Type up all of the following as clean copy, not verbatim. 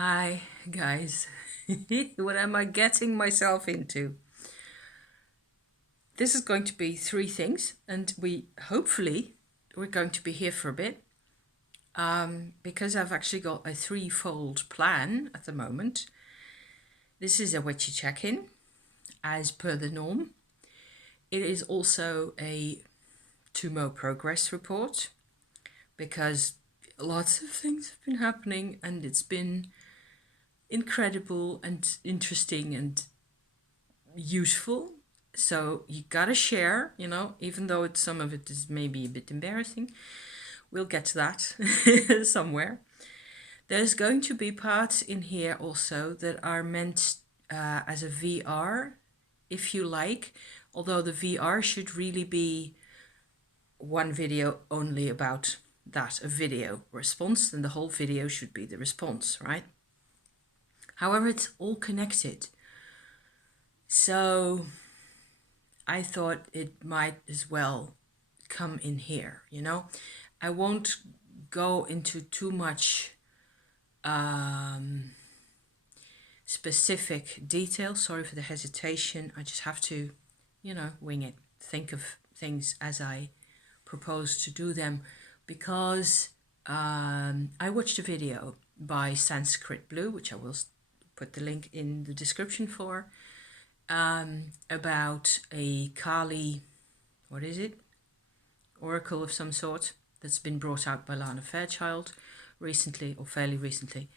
Hi, guys. What am I getting myself into? This is going to be three things, and we're going to be here for a bit. Because I've actually got a threefold plan at the moment. This is a witchy check-in, as per the norm. It is also a Tummo progress report, because lots of things have been happening, and it's been incredible and interesting and useful. So you gotta share, even though some of it is maybe a bit embarrassing. We'll get to that somewhere. There's going to be parts in here also that are meant as a VR, if you like, although the VR should really be one video only about that, a video response, then the whole video should be the response, right? However, it's all connected. So I thought it might as well come in here, I won't go into too much specific detail. Sorry for the hesitation. I just have to, wing it, think of things as I propose to do them, because I watched a video by Sanskrit Blue, which I will put the link in the description for, about a Kali, what is it? Oracle of some sort that's been brought out by Lana Fairchild recently, or fairly recently,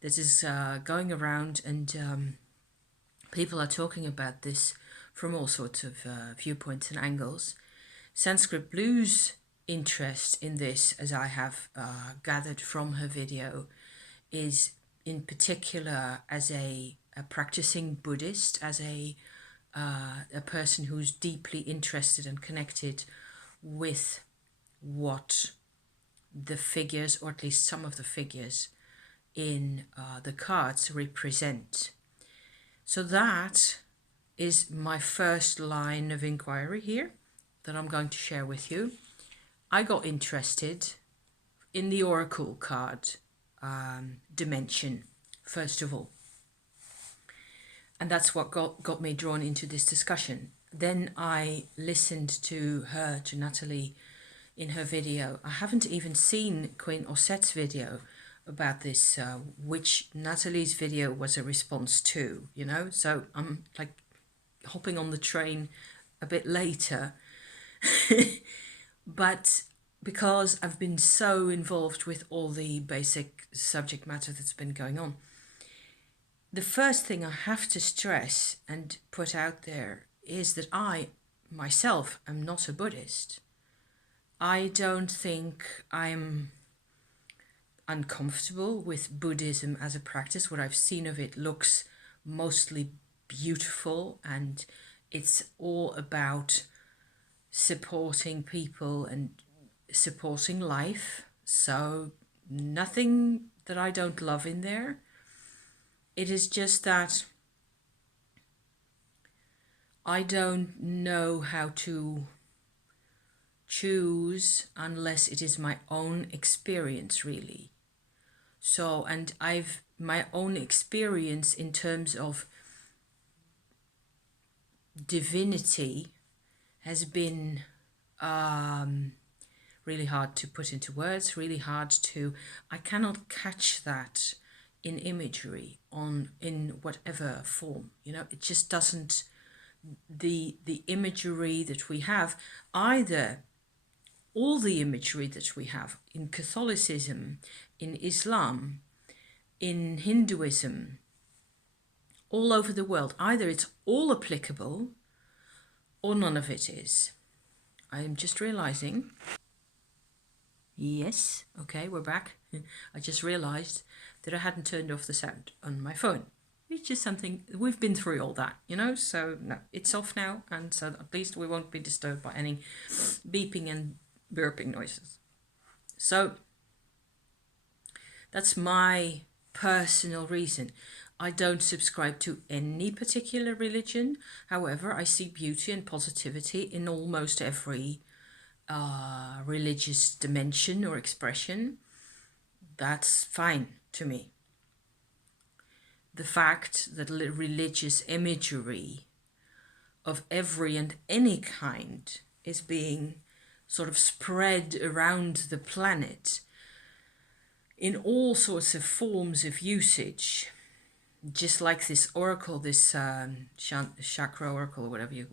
that is going around, and people are talking about this from all sorts of viewpoints and angles. Sanskrit Blue's interest in this, as I have gathered from her video, is in particular as a practicing Buddhist, as a person who's deeply interested and connected with what the figures, or at least some of the figures in the cards, represent. So that is my first line of inquiry here that I'm going to share with you. I got interested in the oracle card dimension, first of all. And that's what got me drawn into this discussion. Then I listened to Natalie, in her video. I haven't even seen Queen Ossette's video about this, which Natalie's video was a response to, So I'm like hopping on the train a bit later. But because I've been so involved with all the basic subject matter that's been going on, the first thing I have to stress and put out there is that I, myself, am not a Buddhist. I don't think I'm uncomfortable with Buddhism as a practice. What I've seen of it looks mostly beautiful, and it's all about supporting people and supporting life. So nothing that I don't love in there. It is just that I don't know how to choose unless it is my own experience, really. So, and my own experience in terms of divinity has been really hard to put into words, I cannot catch that in imagery in whatever form, it just doesn't, the imagery that we have, either all the imagery that we have in Catholicism, in Islam, in Hinduism, all over the world, either it's all applicable or none of it is. I am just realizing. Yes, okay, we're back. I just realized that I hadn't turned off the sound on my phone. It's just something, we've been through all that, so no, it's off now, and so at least we won't be disturbed by any beeping and burping noises. So that's my personal reason. I don't subscribe to any particular religion. However, I see beauty and positivity in almost every religious dimension or expression. That's fine to me. the fact that religious imagery of every and any kind is being sort of spread around the planet in all sorts of forms of usage, just like this oracle, this chakra oracle, or whatever you,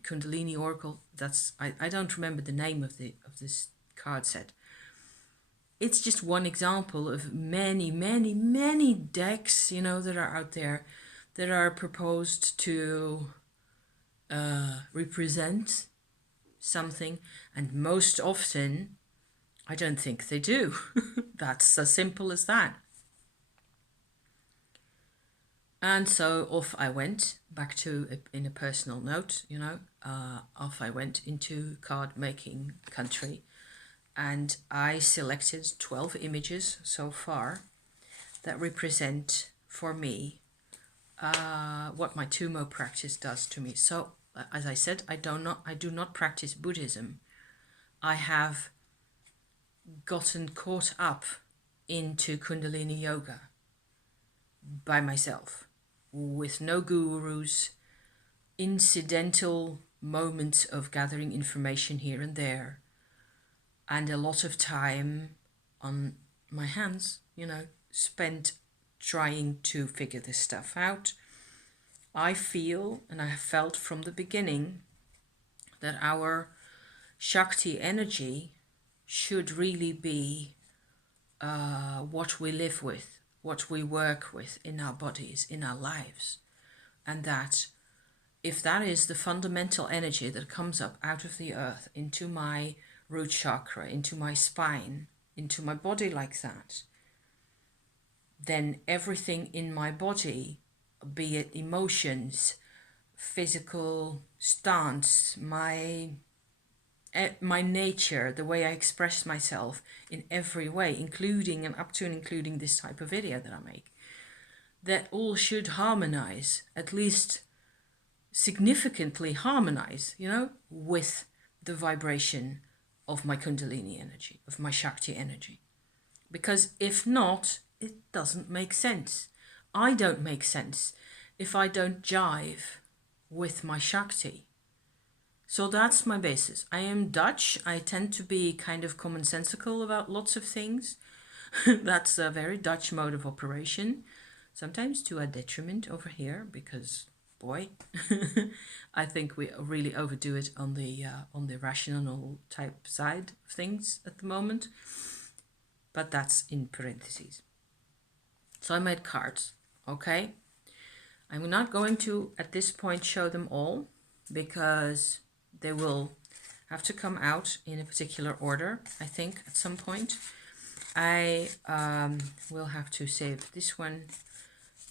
Kundalini oracle. That's I don't remember the name of this card set. It's just one example of many, many, many decks, that are out there that are proposed to represent something, and most often I don't think they do. That's as simple as that. And so off I went, back to, in a personal note, off I went into card making country, and I selected 12 images so far that represent for me what my Tummo practice does to me. So, as I said, I do not practice Buddhism. I have gotten caught up into Kundalini yoga by myself, with no gurus, incidental moments of gathering information here and there, and a lot of time on my hands, spent trying to figure this stuff out. I feel, and I have felt from the beginning, that our Shakti energy should really be what we live with, what we work with in our bodies, in our lives. And that if that is the fundamental energy that comes up out of the earth into my root chakra, into my spine, into my body like that, then everything in my body, be it emotions, physical stance, my nature, the way I express myself in every way, including and up to and including this type of video that I make, that all should harmonize, at least significantly harmonize, with the vibration of my Kundalini energy, of my Shakti energy. Because if not, it doesn't make sense. I don't make sense if I don't jive with my Shakti. So that's my basis. I am Dutch. I tend to be kind of commonsensical about lots of things. That's a very Dutch mode of operation. Sometimes to a detriment over here, because boy, I think we really overdo it on the rational type side of things at the moment. But that's in parentheses. So I made cards, okay? I'm not going to, at this point, show them all, because they will have to come out in a particular order, I think, at some point. I will have to save this one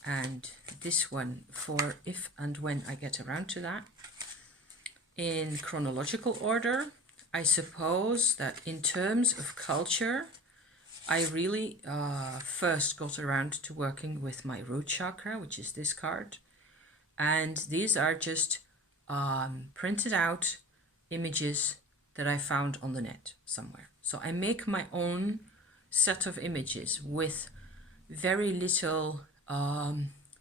and this one for if and when I get around to that. In chronological order, I suppose that in terms of culture, I really first got around to working with my root chakra, which is this card. And these are just printed out images that I found on the net somewhere. So I make my own set of images with very little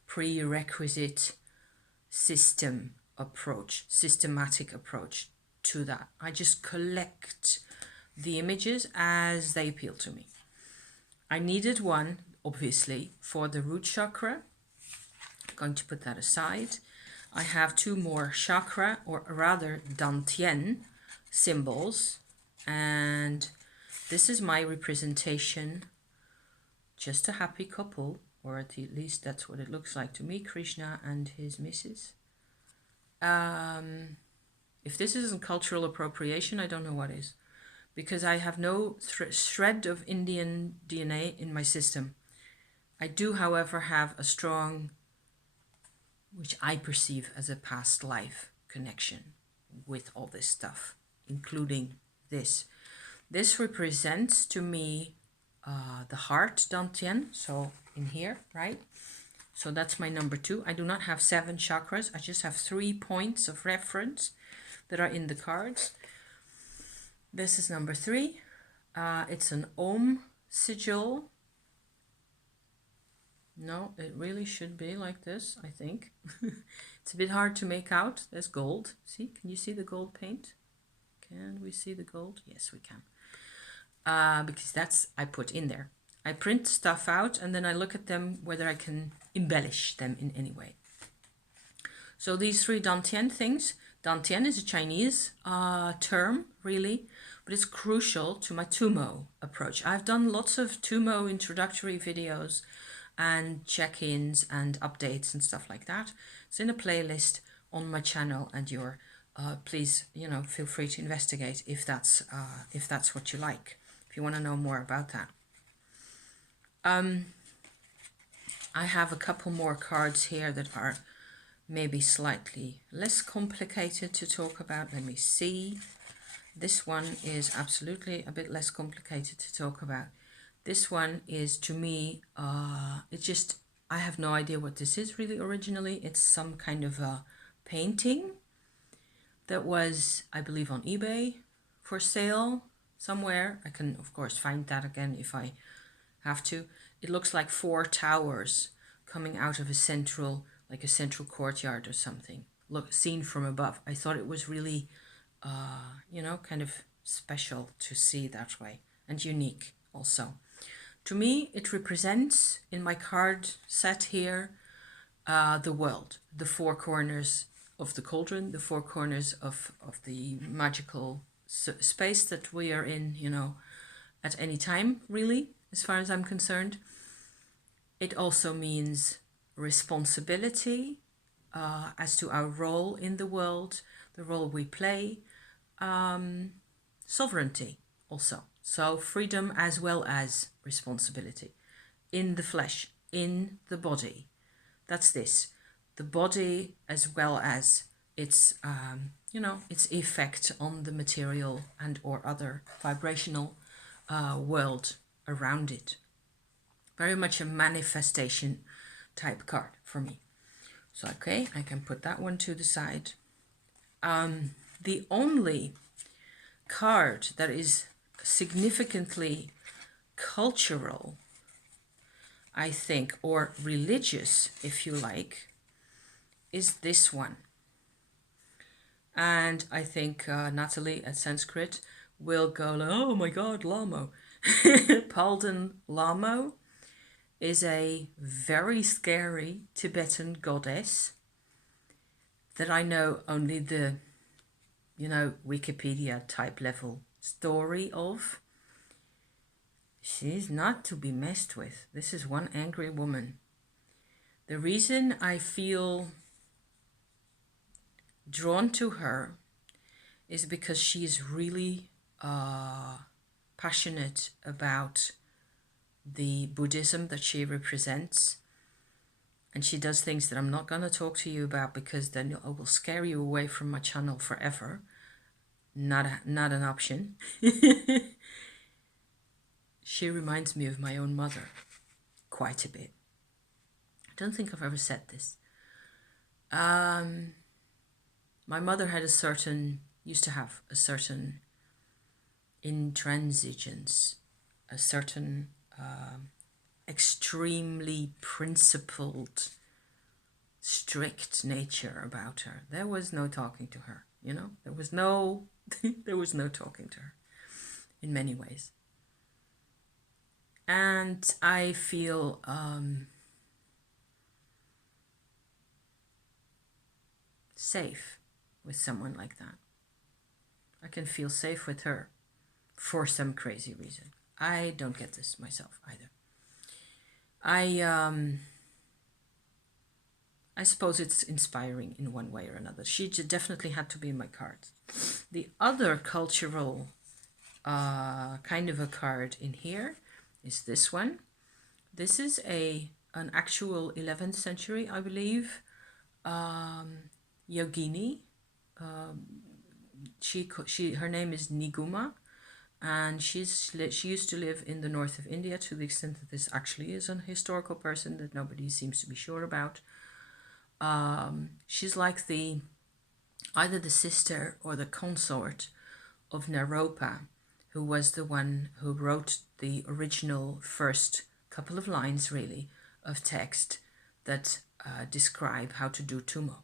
prerequisite systematic approach to that. I just collect the images as they appeal to me. I needed one, obviously, for the root chakra. I'm going to put that aside. I have two more chakra, or rather Dantien symbols, and this is my representation. Just a happy couple, or at least that's what it looks like to me, Krishna and his missus. If this isn't cultural appropriation, I don't know what is, because I have no shred of Indian DNA in my system. I do, however, have a strong, which I perceive as a past life connection with all this stuff, including this. This represents to me the heart Dantien, so in here, right? So that's my number 2. I do not have 7 chakras. I just have 3 points of reference that are in the cards. This is number 3. It's an Om sigil. No, it really should be like this, I think. It's a bit hard to make out. There's gold. See, can you see the gold paint? Can we see the gold? Yes, we can. Because that's I put in there. I print stuff out and then I look at them whether I can embellish them in any way. So these three Dantian things, Dantian is a Chinese term, really, but it's crucial to my Tummo approach. I've done lots of Tummo introductory videos and check-ins and updates and stuff like that. It's in a playlist on my channel, and you're please, feel free to investigate if that's what you like. If you want to know more about that. I have a couple more cards here that are maybe slightly less complicated to talk about. Let me see. This one is absolutely a bit less complicated to talk about. This one is, to me, I have no idea what this is really originally. It's some kind of a painting that was, I believe, on eBay for sale somewhere. I can, of course, find that again if I have to. It looks like 4 towers coming out of a central courtyard or something. Look, seen from above. I thought it was really, kind of special to see that way, and unique also. To me, it represents, in my card set here, the world, the 4 corners of the cauldron, the 4 corners of the magical space that we are in, at any time, really, as far as I'm concerned. It also means responsibility as to our role in the world, the role we play, sovereignty also. So freedom as well as responsibility in the flesh, in the body. That's this. The body as well as its, its effect on the material and or other vibrational world around it. Very much a manifestation type card for me. So, okay, I can put that one to the side. The only card that is significantly cultural, I think, or religious, if you like, is this one. And I think Natalie at Sanskrit will go, oh my God, Lamo. Palden Lamo is a very scary Tibetan goddess that I know only the, Wikipedia type level story of. She's not to be messed with. This is one angry woman. The reason I feel drawn to her is because she's really passionate about the Buddhism that she represents, and she does things that I'm not going to talk to you about because then I will scare you away from my channel forever. Not an option. She reminds me of my own mother quite a bit. I don't think I've ever said this. My mother used to have a certain intransigence, a certain extremely principled, strict nature about her. There was no talking to her, there was no talking to her in many ways. And I feel safe with someone like that. I can feel safe with her for some crazy reason. I don't get this myself either. I suppose it's inspiring in one way or another. She definitely had to be in my cards. The other cultural kind of a card in here is this one. This is an actual 11th century, I believe, yogini. Her name is Niguma. And she used to live in the north of India, to the extent that this actually is an historical person that nobody seems to be sure about. She's like either the sister or the consort of Naropa, who was the one who wrote the original first couple of lines, really, of text that describe how to do Tummo,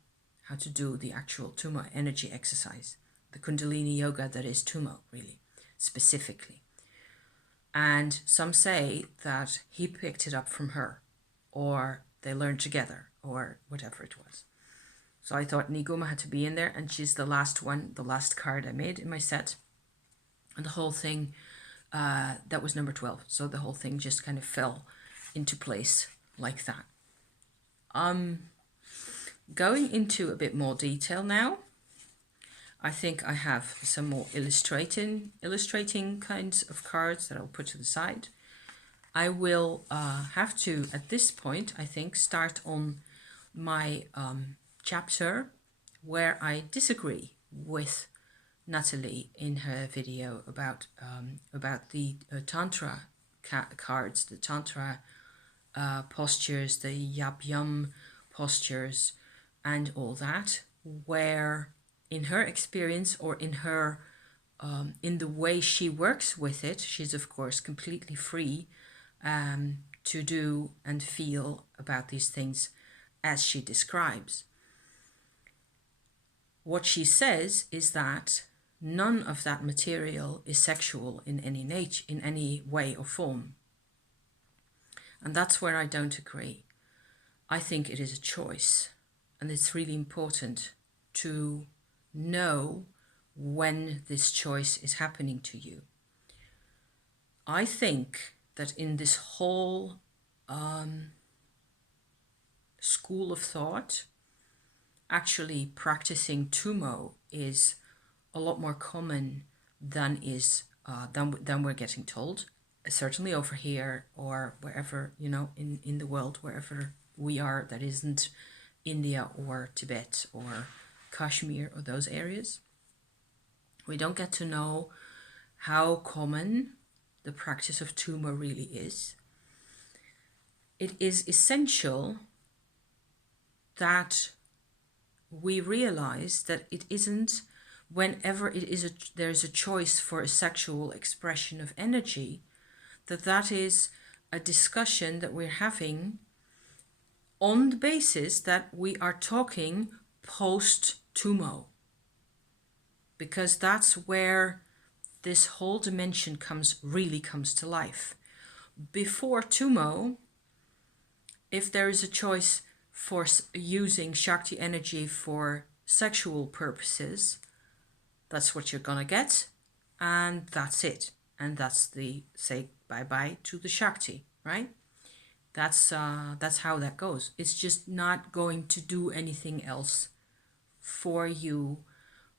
how to do the actual Tummo energy exercise, the Kundalini yoga that is Tummo, really, specifically. And some say that he picked it up from her, or they learned together, or whatever it was. So I thought Niguma had to be in there, and she's the last one, the last card I made in my set. And the whole thing, that was number 12. So the whole thing just kind of fell into place like that. Going into a bit more detail now. I think I have some more illustrating kinds of cards that I'll put to the side. I will have to, at this point, I think, start on my chapter where I disagree with Natalie in her video about the Tantra cards, the Tantra postures, the Yap Yum postures, and all that, where in her experience, or in her in the way she works with it, she's of course completely free to do and feel about these things as she describes. What she says is that none of that material is sexual in any way or form. And that's where I don't agree. I think it is a choice, and it's really important to know when this choice is happening to you. I think that in this whole school of thought, actually practicing Tummo is a lot more common than we're getting told. Certainly over here, or wherever, in the world, wherever we are, that isn't India or Tibet or Kashmir or those areas. We don't get to know how common the practice of Tummo really is. It is essential that we realize that it isn't, whenever there is a choice for a sexual expression of energy, that is a discussion that we're having on the basis that we are talking post-Tummo. Because that's where this whole dimension really comes to life. Before Tummo, if there is a choice for using Shakti energy for sexual purposes, that's what you're gonna get, and that's it. And that's the say bye-bye to the Shakti, right? That's how that goes. It's just not going to do anything else for you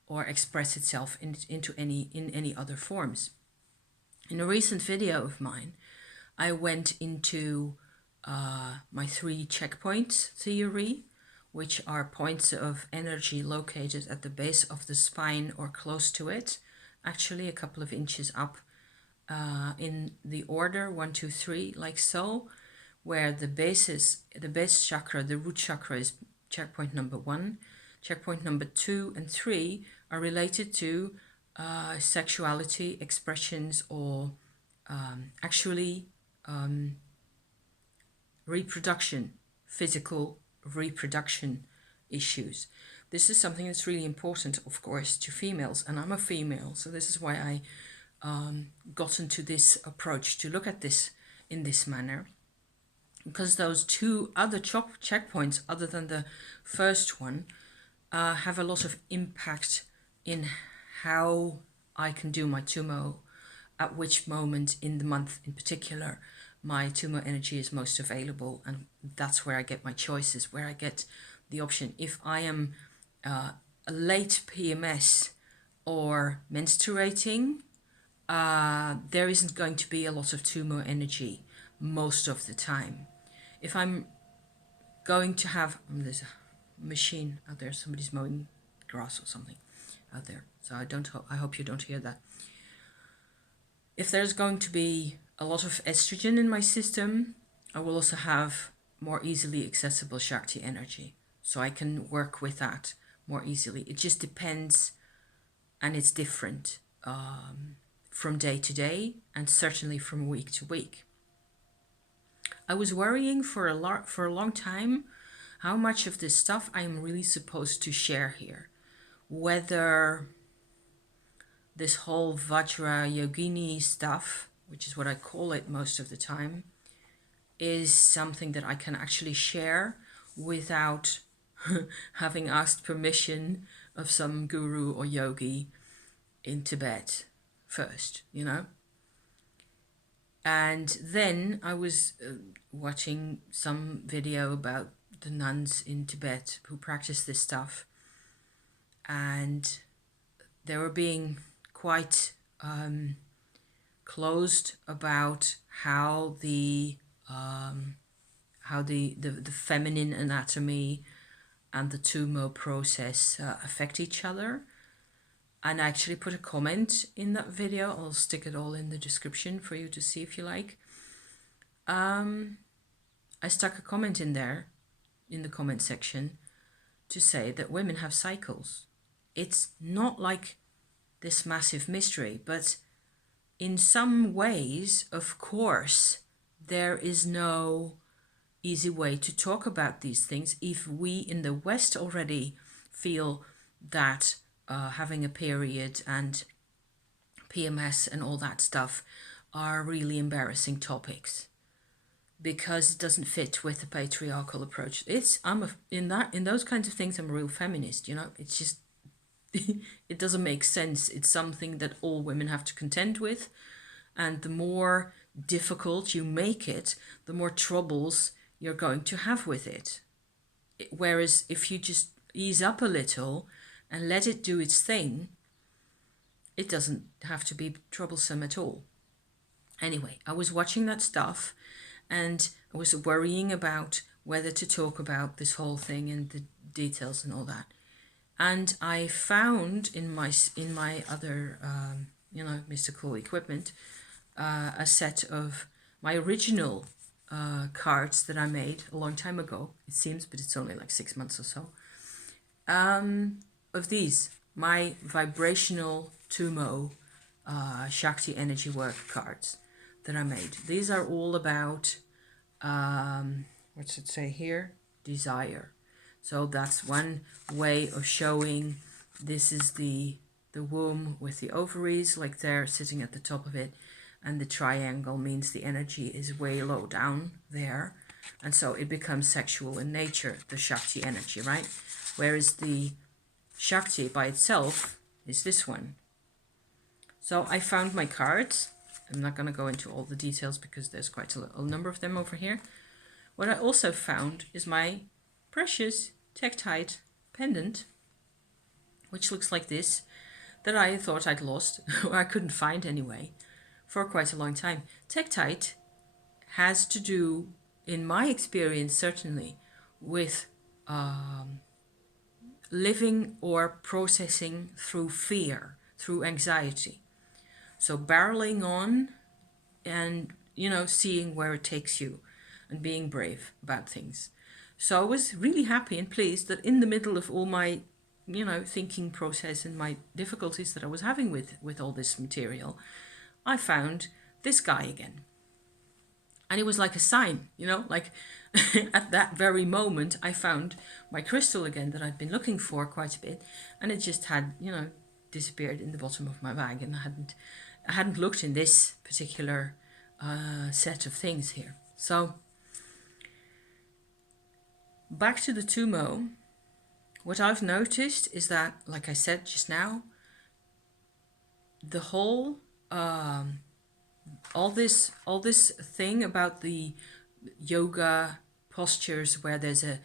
or express itself in any other forms. In a recent video of mine, I went into my 3 checkpoints theory, which are points of energy located at the base of the spine or close to it, actually a couple of inches up in the order 1, 2, 3, like so, where the base chakra, the root chakra, is checkpoint number 1. Checkpoint number 2 and 3 are related to sexuality expressions, or reproduction, physical reproduction issues. This is something that's really important, of course, to females, and I'm a female, so this is why I got into this approach to look at this in this manner, because those 2 other checkpoints, other than the first one, have a lot of impact in how I can do my Tummo, at which moment in the month in particular my Tummo energy is most available, and that's where I get my choices, where I get the option. If I am a late PMS or menstruating, there isn't going to be a lot of Tummo energy most of the time. If I'm going to have, there's a machine out there, somebody's mowing grass or something out there, so I hope you don't hear that. If there's going to be a lot of estrogen in my system, I will also have more easily accessible Shakti energy, so I can work with that more easily. It just depends, and it's different from day to day, and certainly from week to week. I was worrying for a long time how much of this stuff I'm really supposed to share here. Whether this whole Vajrayogini stuff, which is what I call it most of the time, is something that I can actually share without having asked permission of some guru or yogi in Tibet first, you know? And then I was watching some video about the nuns in Tibet who practice this stuff, and they were being quite closed about how the feminine anatomy and the Tummo process affect each other. And I actually put a comment in that video. I'll stick it all in the description for you to see if you like. I stuck a comment in there, in the comment section, to say that women have cycles. It's not like this massive mystery, but in some ways, of course, there is no easy way to talk about these things if we in the West already feel that having a period and PMS and all that stuff are really embarrassing topics because it doesn't fit with the patriarchal approach. In those kinds of things I'm a real feminist, you know. It's just it doesn't make sense. It's something that all women have to contend with, and the more difficult you make it, the more troubles you're going to have with it. Whereas if you just ease up a little and let it do its thing, it doesn't have to be troublesome at all. Anyway, I was watching that stuff and I was worrying about whether to talk about this whole thing and the details and all that. And I found in my other mystical equipment a set of my original cards that I made a long time ago, it seems, but it's only like 6 months or so, of these, my vibrational Tummo Shakti energy work cards that I made. These are all about, what's it say here? Desire. So that's one way of showing. This is the womb with the ovaries, like they're sitting at the top of it. And the triangle means the energy is way low down there. And so it becomes sexual in nature, the Shakti energy, right? Whereas the Shakti by itself is this one. So I found my cards. I'm not going to go into all the details because there's quite a number of them over here. What I also found is my precious tektite pendant, which looks like this, that I thought I'd lost, or I couldn't find anyway, for quite a long time. Tektite has to do, in my experience certainly, with living or processing through fear, through anxiety. So barreling on and, seeing where it takes you and being brave about things. So I was really happy and pleased that in the middle of all my, thinking process and my difficulties that I was having with all this material, I found this guy again. And it was like a sign, like at that very moment, I found my crystal again that I'd been looking for quite a bit. And it just had, disappeared in the bottom of my bag. And I hadn't looked in this particular set of things here. So back to the Tummo. What I've noticed is that, like I said just now, the whole all this thing about the yoga postures where there's a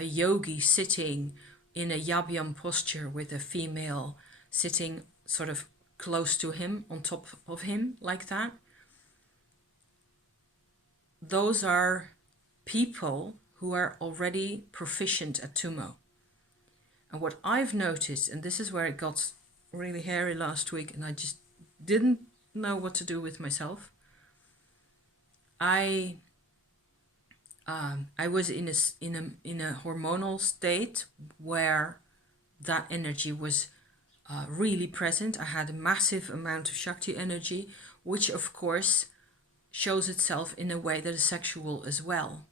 yogi sitting in a yab-yum posture with a female sitting sort of close to him, on top of him, like that. Those are people who are already proficient at Tummo. And what I've noticed, and this is where it got really hairy last week, and I just didn't know what to do with myself. I was in a hormonal state where that energy was really present. I had a massive amount of Shakti energy, which of course shows itself in a way that is sexual as well.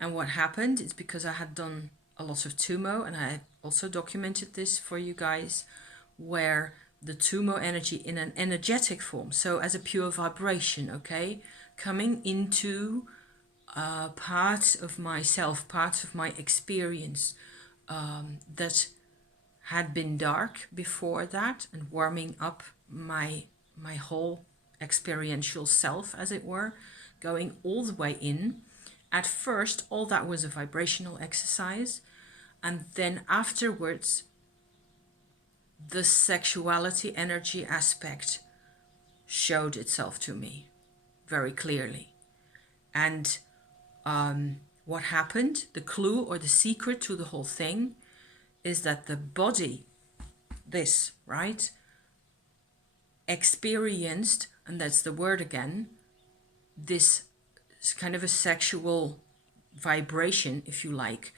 And what happened is, because I had done a lot of Tummo, and I also documented this for you guys, where the Tummo energy in an energetic form, so as a pure vibration, okay, coming into parts of myself, parts of my experience that had been dark before that, and warming up my whole experiential self, as it were, going all the way in. At first, all that was a vibrational exercise, and then afterwards, the sexuality energy aspect showed itself to me very clearly. And what happened, the clue or the secret to the whole thing, is that the body, this, right, experienced, and that's the word again, this kind of a sexual vibration, if you like,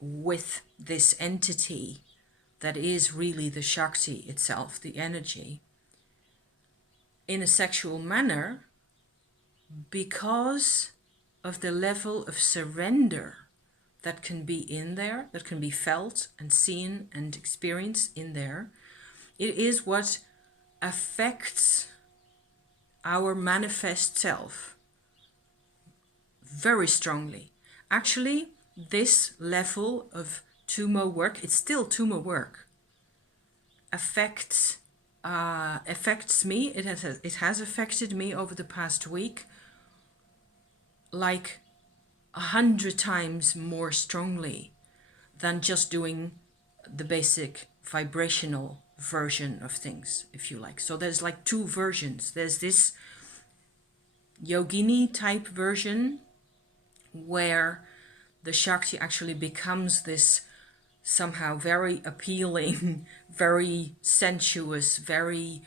with this entity that is really the Shakti itself, the energy, in a sexual manner, because of the level of surrender that can be in there, that can be felt and seen and experienced in there. It is what affects our manifest self very strongly. Actually, this level of Tummo work, it's still Tummo work, affects me. It has affected me over the past week like 100 times more strongly than just doing the basic vibrational version of things, if you like. So there's like two versions. There's this yogini type version where the Shakti actually becomes this somehow very appealing, very sensuous, very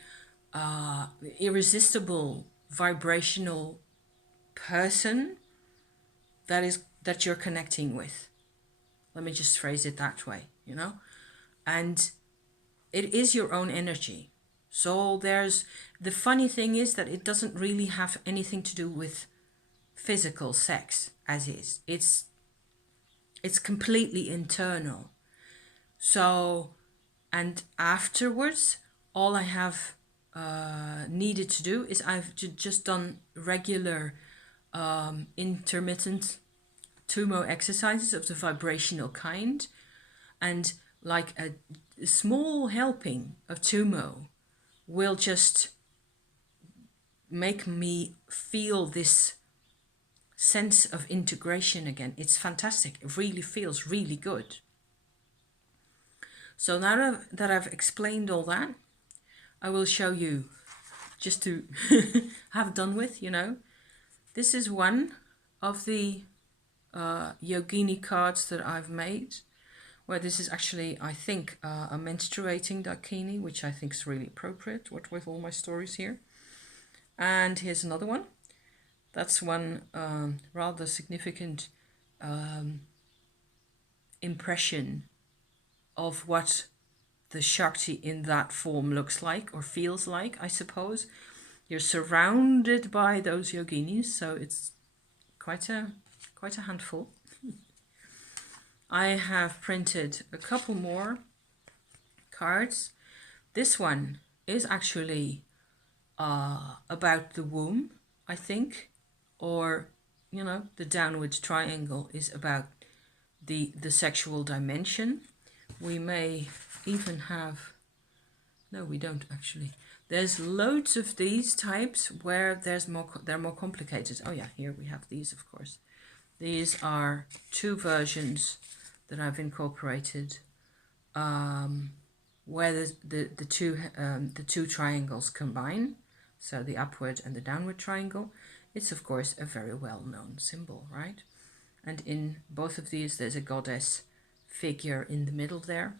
irresistible vibrational person that you're connecting with. Let me just phrase it that way, you know? And it is your own energy. So the funny thing is that it doesn't really have anything to do with physical sex as is. It's completely internal. So, and afterwards, all I have needed to do is I've just done regular intermittent Tummo exercises of the vibrational kind, and like a small helping of Tummo will just make me feel this sense of integration again. It's fantastic. It really feels really good. So now that I've explained all that, I will show you, just to have done with, you know. This is one of the yogini cards that I've made, where this is actually, I think, a menstruating dakini, which I think is really appropriate with all my stories here. And here's another one. That's one rather significant impression of what the Shakti in that form looks like, or feels like, I suppose. You're surrounded by those yoginis, so it's quite a handful. I have printed a couple more cards. This one is actually about the womb, I think, or, you know, the downward triangle is about the sexual dimension. We may even have, no, we don't actually. There's loads of these types where they're more complicated. Oh yeah, here we have these, of course. These are two versions that I've incorporated, where the two triangles combine, so the upward and the downward triangle. It's of course a very well-known symbol, right? And in both of these, there's a goddess figure in the middle there.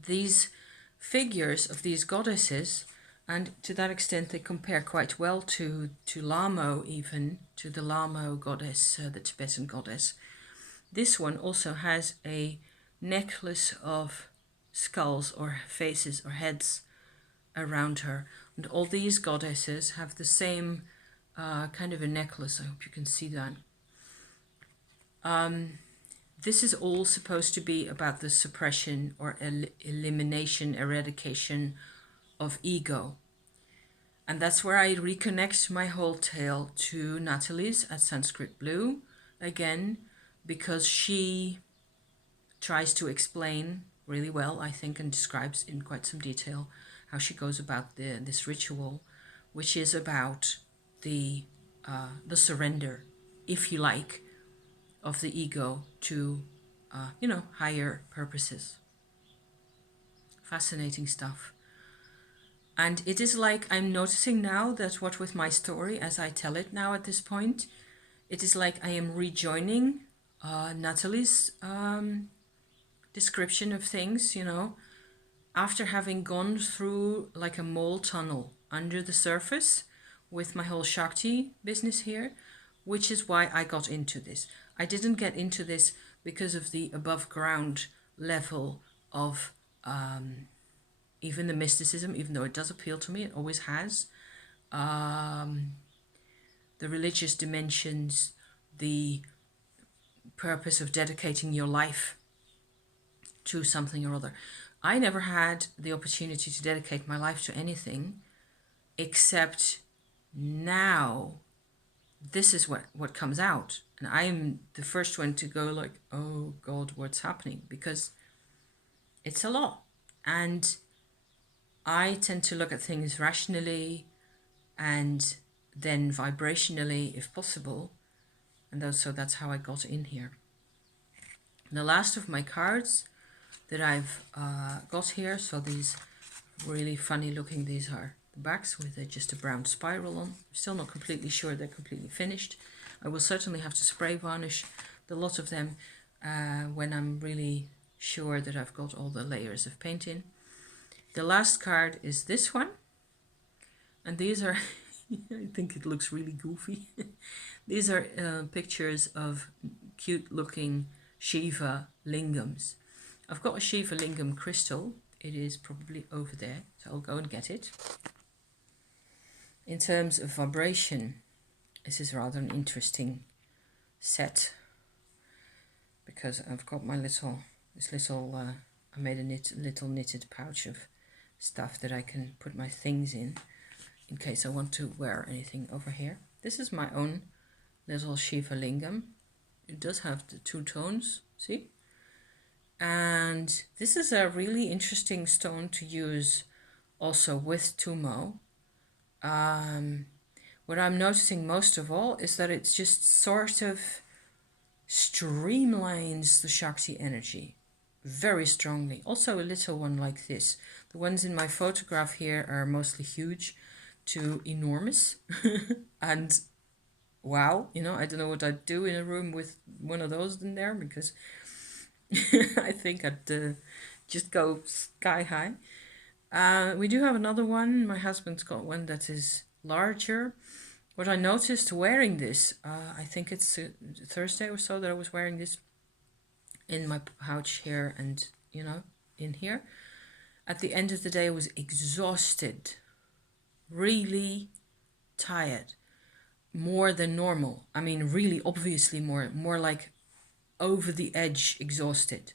These figures of these goddesses, and to that extent they compare quite well to Lamo, even to the Lamo goddess, the Tibetan goddess. This one also has a necklace of skulls or faces or heads around her. And all these goddesses have the same kind of a necklace. I hope you can see that. This is all supposed to be about the suppression or elimination, eradication of ego. And that's where I reconnect my whole tale to Natalie's at Sanskrit Blue again, because she tries to explain really well, I think, and describes in quite some detail how she goes about this ritual, which is about the surrender, if you like, of the ego to, higher purposes. Fascinating stuff. And it is like I'm noticing now that what with my story, as I tell it now at this point, it is like I am rejoining Natalie's description of things, after having gone through like a mole tunnel under the surface with my whole Shakti business here, which is why I got into this. I didn't get into this because of the above ground level of even the mysticism, even though it does appeal to me, it always has. The religious dimensions, the purpose of dedicating your life to something or other. I never had the opportunity to dedicate my life to anything, except now this is what comes out. And I'm the first one to go like, oh God, what's happening? Because it's a lot. And I tend to look at things rationally and then vibrationally, if possible. And so that's how I got in here. The last of my cards that I've got here, so these really funny looking, these are the backs with just a brown spiral on. Still not completely sure they're completely finished. I will certainly have to spray varnish the lot of them when I'm really sure that I've got all the layers of paint in. The last card is this one, and these are I think it looks really goofy. These are pictures of cute looking Shiva Lingams. I've got a Shiva Lingam crystal. It is probably over there, so I'll go and get it. In terms of vibration, this is rather an interesting set, because I've got my I made a little knitted pouch of stuff that I can put my things in case I want to wear anything over here. This is my own little Shiva Lingam. It does have the two tones, see? And this is a really interesting stone to use also with Tummo. What I'm noticing most of all is that it's just sort of streamlines the Shakti energy very strongly. Also a little one like this. The ones in my photograph here are mostly huge to enormous. And wow, I don't know what I'd do in a room with one of those in there, because I think I'd just go sky high. We do have another one. My husband's got one that is larger. What I noticed wearing this, I think it's Thursday or so that I was wearing this in my pouch here and, in here. At the end of the day, I was exhausted, really tired, more than normal. I mean, really obviously more like over the edge exhausted.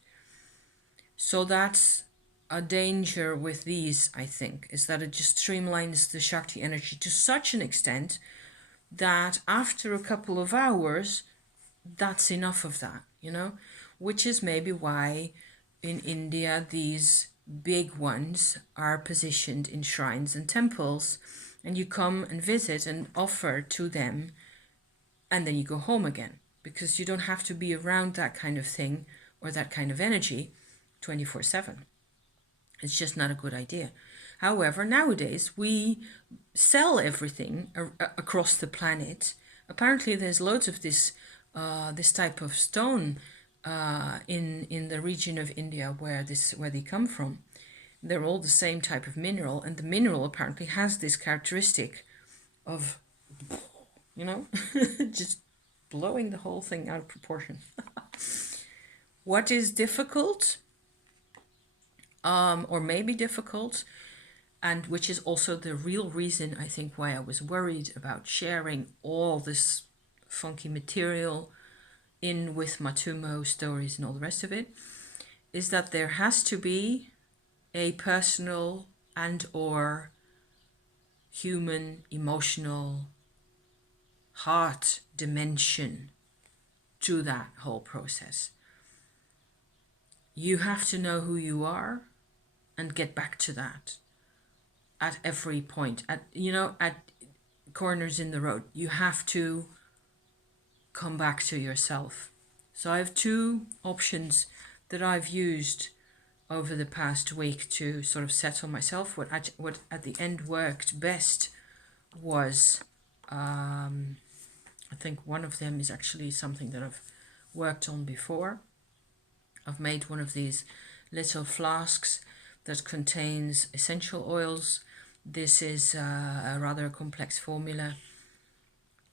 So that's a danger with these, I think, is that it just streamlines the Shakti energy to such an extent that after a couple of hours, that's enough of that, which is maybe why in India these big ones are positioned in shrines and temples, and you come and visit and offer to them, and then you go home again, because you don't have to be around that kind of thing or that kind of energy 24/7. It's just not a good idea. However, nowadays we sell everything across the planet. Apparently there's loads of this type of stone in the region of India where they come from. They're all the same type of mineral, and the mineral apparently has this characteristic of, just blowing the whole thing out of proportion. What is difficult, or maybe difficult, and which is also the real reason, I think, why I was worried about sharing all this funky material in with my Tummo stories and all the rest of it, is that there has to be a personal and or human, emotional, heart dimension to that whole process. You have to know who you are and get back to that at every point, at corners in the road. You have to come back to yourself. So I have two options that I've used over the past week to sort of settle myself. What at the end worked best was, I think one of them is actually something that I've worked on before. I've made one of these little flasks that contains essential oils. This is a rather complex formula,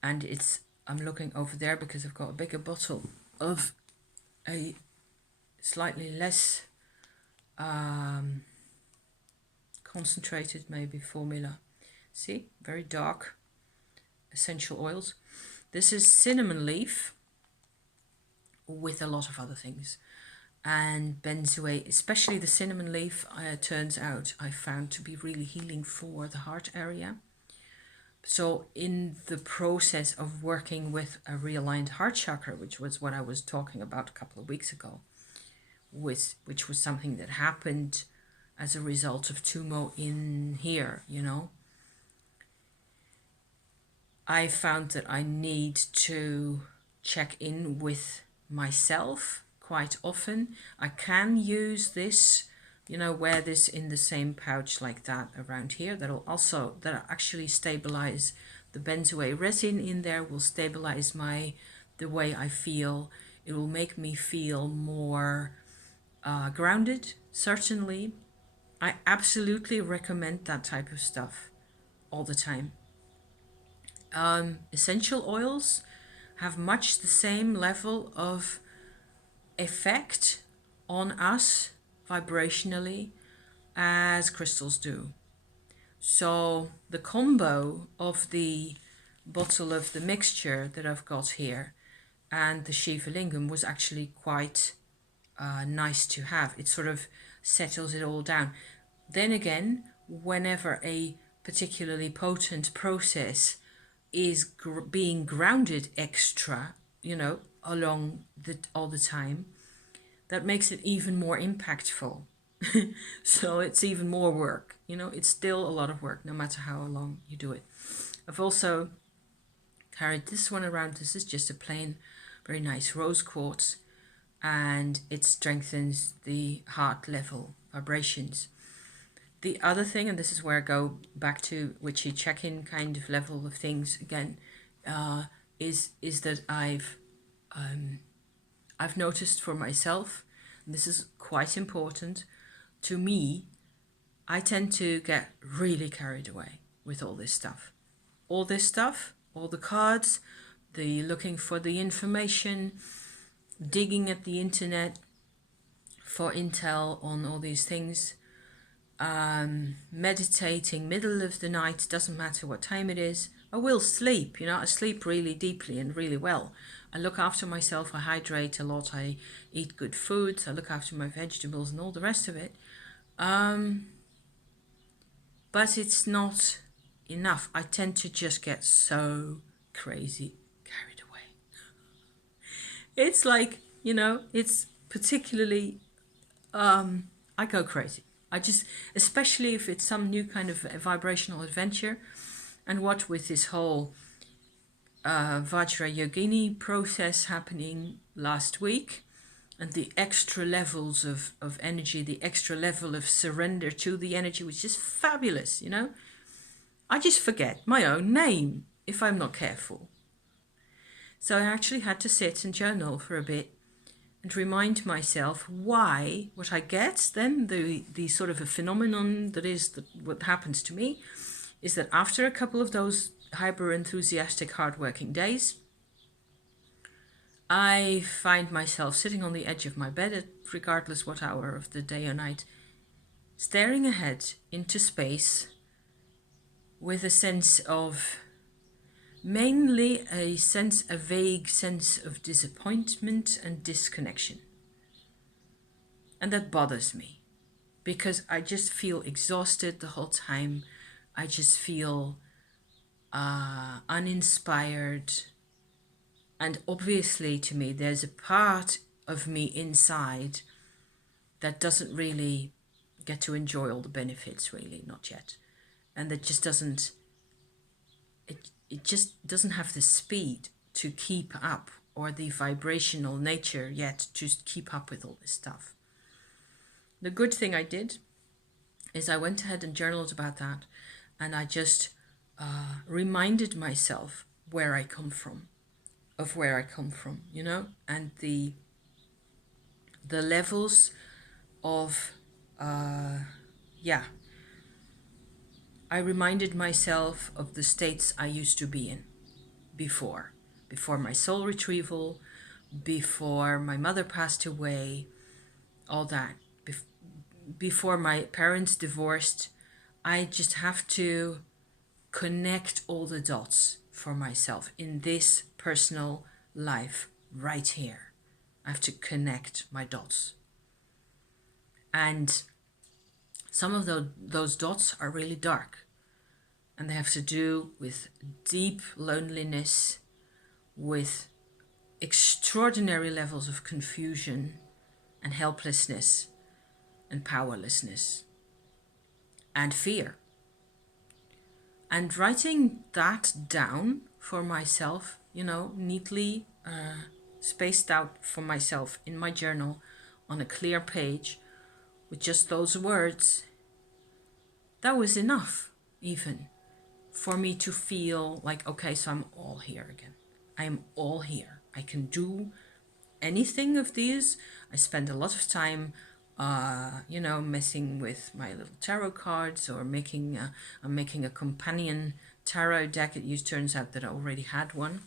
and I'm looking over there because I've got a bigger bottle of a slightly less concentrated maybe formula. See, very dark essential oils. This is cinnamon leaf with a lot of other things, and benzoate, especially the cinnamon leaf, turns out I found to be really healing for the heart area. So in the process of working with a realigned heart chakra, which was what I was talking about a couple of weeks ago, which was something that happened as a result of Tummo in here, I found that I need to check in with myself quite often. I can use this, wear this in the same pouch like that around here. That'll actually stabilize the benzoate resin in there, will stabilize the way I feel. It will make me feel more grounded, certainly. I absolutely recommend that type of stuff all the time. Essential oils have much the same level of effect on us vibrationally as crystals do. So the combo of the bottle of the mixture that I've got here and the Shiva Lingam was actually quite nice to have. It sort of settles it all down. Then again, whenever a particularly potent process is being grounded extra, along all the time, that makes it even more impactful. So it's even more work. It's still a lot of work, no matter how long you do it. I've also carried this one around. This is just a plain, very nice rose quartz, and it strengthens the heart level vibrations. The other thing, and this is where I go back to witchy check-in kind of level of things again, is that I've noticed for myself, and this is quite important to me, I tend to get really carried away with all this stuff. All the cards, the looking for the information, digging at the internet for intel on all these things, meditating middle of the night, doesn't matter what time it is. I will sleep, I sleep really deeply and really well. I look after myself, I hydrate a lot, I eat good foods, I look after my vegetables and all the rest of it. But it's not enough. I tend to just get so crazy carried away. It's like, it's particularly, I go crazy. I just, especially if it's some new kind of vibrational adventure, and what with this whole Vajrayogini process happening last week, and the extra levels of energy, the extra level of surrender to the energy, which is fabulous, I just forget my own name if I'm not careful. So I actually had to sit and journal for a bit and remind myself what I get, then the sort of a phenomenon that is what happens to me, is that after a couple of those hyper-enthusiastic, hard-working days, I find myself sitting on the edge of my bed, regardless what hour of the day or night, staring ahead into space with a sense of, mainly a vague sense of disappointment and disconnection. And that bothers me because I just feel exhausted the whole time. I just feel uninspired. And obviously to me, there's a part of me inside that doesn't really get to enjoy all the benefits, really, not yet. And that just doesn't, it just doesn't have the speed to keep up, or the vibrational nature yet to keep up with all this stuff. The good thing I did is I went ahead and journaled about that, and I just reminded myself where I come from, you know, and the levels of, I reminded myself of the states I used to be in before my soul retrieval, before my mother passed away, all that, before my parents divorced. I just have to connect all the dots for myself in this personal life right here. I have to connect my dots. And some of those dots are really dark, and they have to do with deep loneliness, with extraordinary levels of confusion and helplessness and powerlessness and fear. And writing that down for myself, you know, neatly spaced out for myself in my journal on a clear page with just those words, that was enough even for me to feel like, okay, so I'm all here again. I am all here. I can do anything of these. I spend a lot of time you know, messing with my little tarot cards, or I'm making a companion tarot deck. It turns out that I already had one.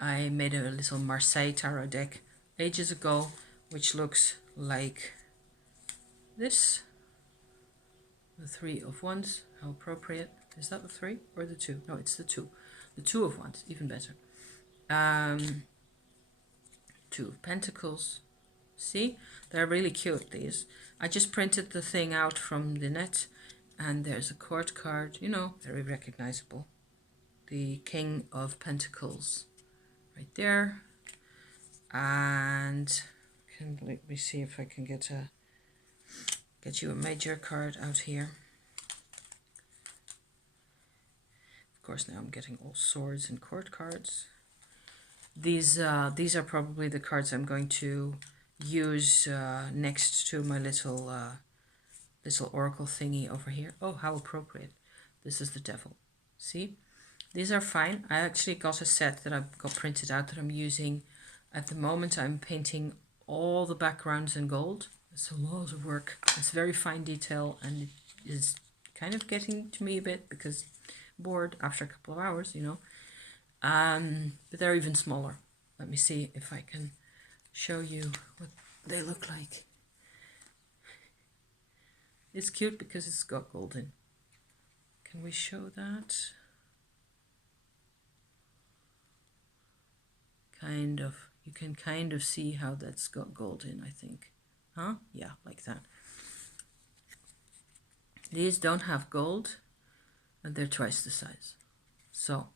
I made a little Marseille tarot deck ages ago, which looks like this. The 3 of Wands. How appropriate. Is that the 3 or the 2? No, it's the 2. The 2 of Wands, even better. 2 of Pentacles. See, they're really cute, these. I just printed the thing out from the net, and there's a court card, you know, very recognizable. The King of Pentacles right there. And let me see if I can get you a major card out here. Of course, now I'm getting all swords and court cards. These are probably the cards I'm going to use next to my little oracle thingy over here. Oh, how appropriate. This is the Devil. See? These are fine. I actually got a set that I've got printed out that I'm using. At the moment, I'm painting all the backgrounds in gold. It's a lot of work. It's very fine detail, and it is kind of getting to me a bit because I'm bored after a couple of hours, you know. But they're even smaller. Let me see if I can show you what they look like. It's cute because it's got gold in. Can we show that? Kind of. You can kind of see how that's got gold in, I think. Huh? Yeah, like that. These don't have gold, and they're twice the size. So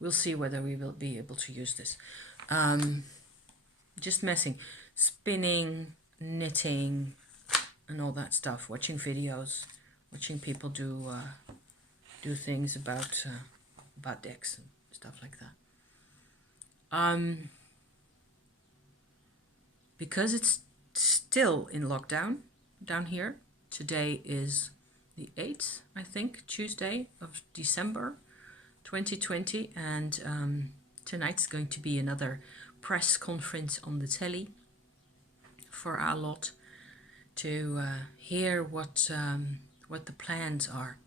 we'll see whether we will be able to use this. Just messing, spinning, knitting, and all that stuff. Watching videos, watching people do things about decks and stuff like that. Because it's still in lockdown down here. Today is the 8th, I think, Tuesday of December 2020, and tonight's going to be another press conference on the telly for our lot to hear what the plans are.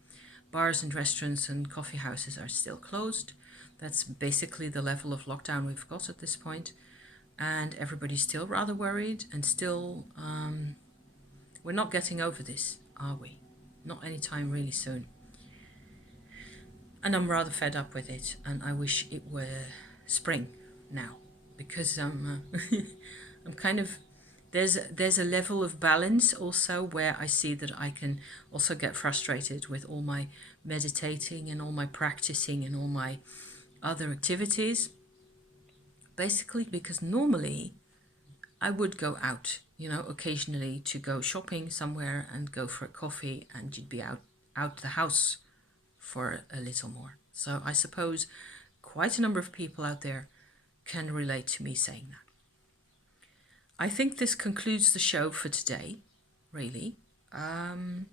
Bars and restaurants and coffee houses are still closed. That's basically the level of lockdown we've got at this point, and everybody's still rather worried, and still we're not getting over this. are we? Not anytime really soon. And I'm rather fed up with it, and I wish it were spring now, because I'm I'm kind of, there's a level of balance also where I see that I can also get frustrated with all my meditating and all my practicing and all my other activities, basically because normally I would go out, occasionally to go shopping somewhere and go for a coffee, and you'd be out the house for a little more. So I suppose quite a number of people out there can relate to me saying that. I think this concludes the show for today, really. I'm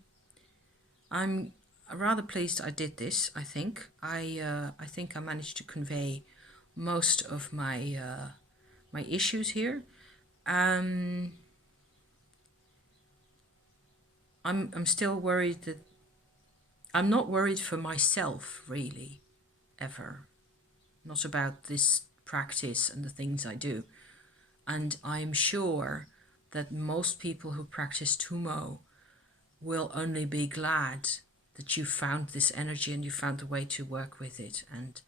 rather pleased I did this. I think I think I managed to convey most of my my issues here. I'm still worried that I'm not worried for myself, really, ever. Not about this practice and the things I do. And I'm sure that most people who practice Tummo will only be glad that you found this energy and you found a way to work with it, and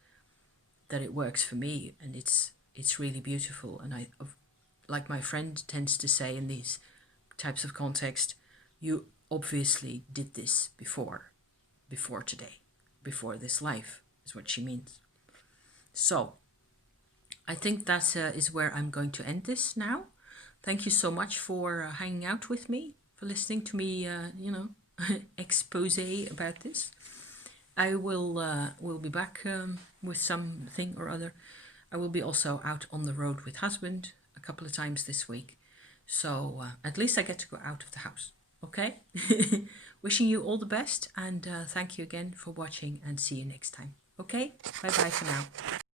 that it works for me, and it's really beautiful. And I, like my friend tends to say in these types of context, you obviously did this before today, before this life, is what she means. So I think that is where I'm going to end this now. Thank you so much for hanging out with me, for listening to me, expose about this. I will be back with something or other. I will be also out on the road with husband a couple of times this week. So at least I get to go out of the house. Okay? Wishing you all the best, and thank you again for watching, and see you next time. Okay? Bye-bye for now.